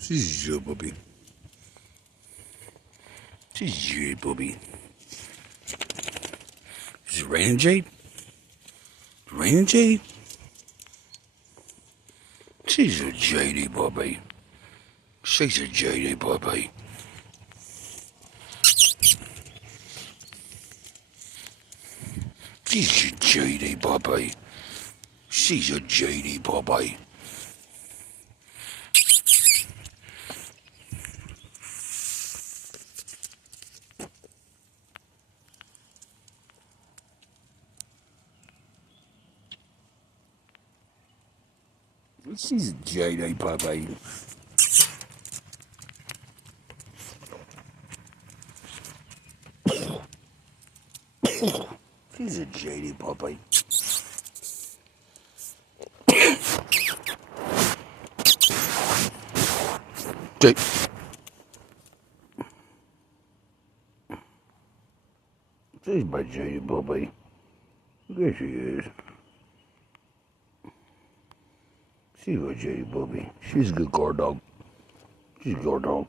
She's your puppy. She's your puppy. Is it raining, Jade? Raining, Jade? She's a JD puppy. She's a JD puppy. She's a JD puppy. She's a JD puppy. She's a JD puppy. She's a JD puppy. Jade. She's my JD puppy. There she is. She's my JD puppy. She's a good guard dog. She's a guard dog.